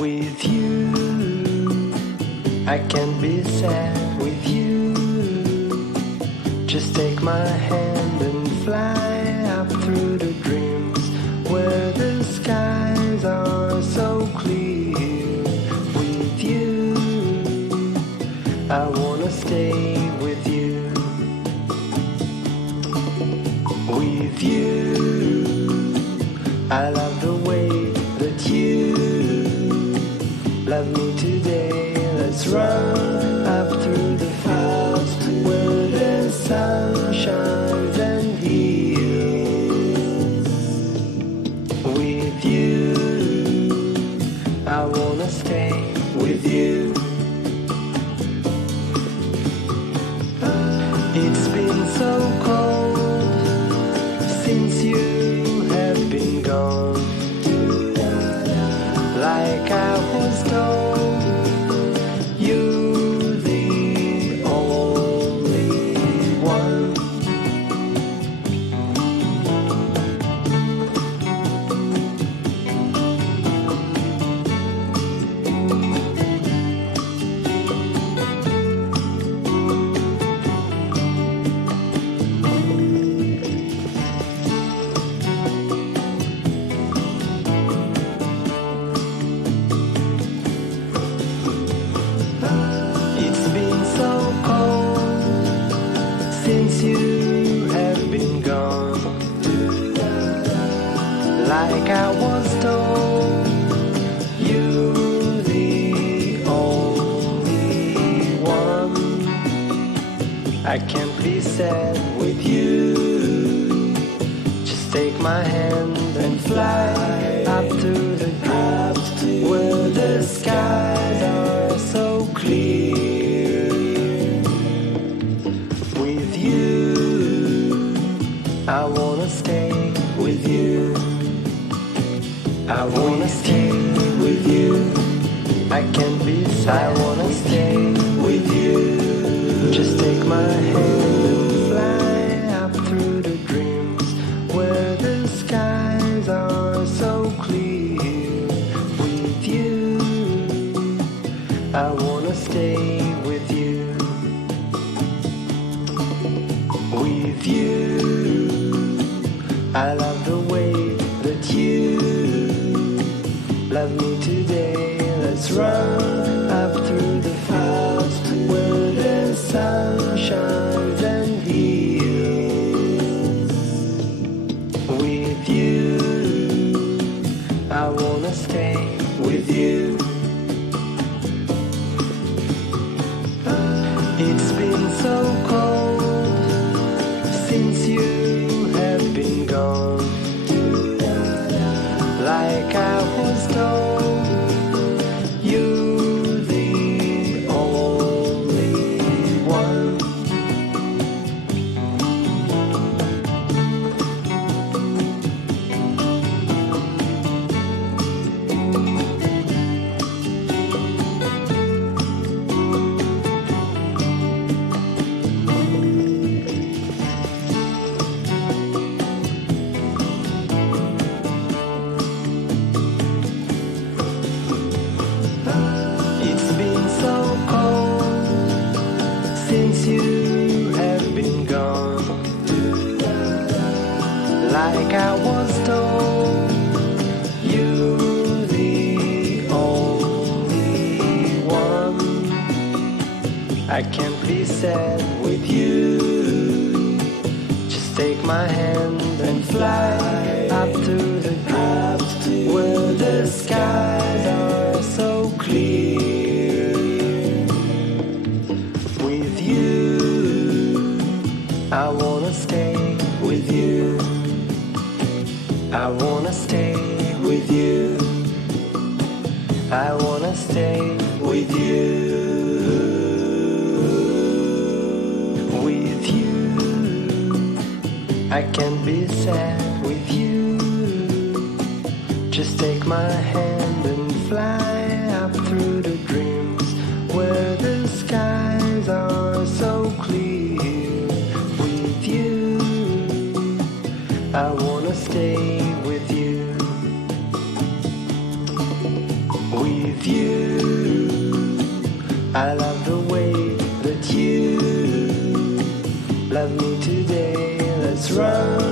With you, I can't be sad with you. Just take my hand and fly up through the dreams where the skies are so clear. With you, I wanna stay with you. With you, I love the way that you love me today. Let's run up through the fields where the sun shines and heals. With you, I wanna stay with you. It's been so cold since you have been gone. Like I was told, you're the only one. It's been so cold since you have been gone. Like I was told, you're the only one. I can't be sad with you. Just take my hand and fly up to the clouds where the skies are so clear. With you, I wanna stay with you. I wanna stay with you. I can't be sad. I wanna stay with you. Just take my hand and fly up through the dreams where the skies are so clear. With you, I wanna stay with you. With you, I love the way that you love me today. Let's run up through the fields where the sun shines and heals. With you, I wanna stay with you. It's been so cold since you have been gone. Like I was told, you're the only one. It's been so cold since you have been gone. Like I was told, you're the only one. I can't be sad with you. Just take my hand and fly up to the clouds where the skies are so clear. With you, I wanna stay with you. I wanna stay with you. I wanna stay with you. With you, I can't be sad with you. Just take my hand and fly up through the dreams where the skies are so clear. With you, I wanna stay with you. with you. I love the way that you love me today. Let's run.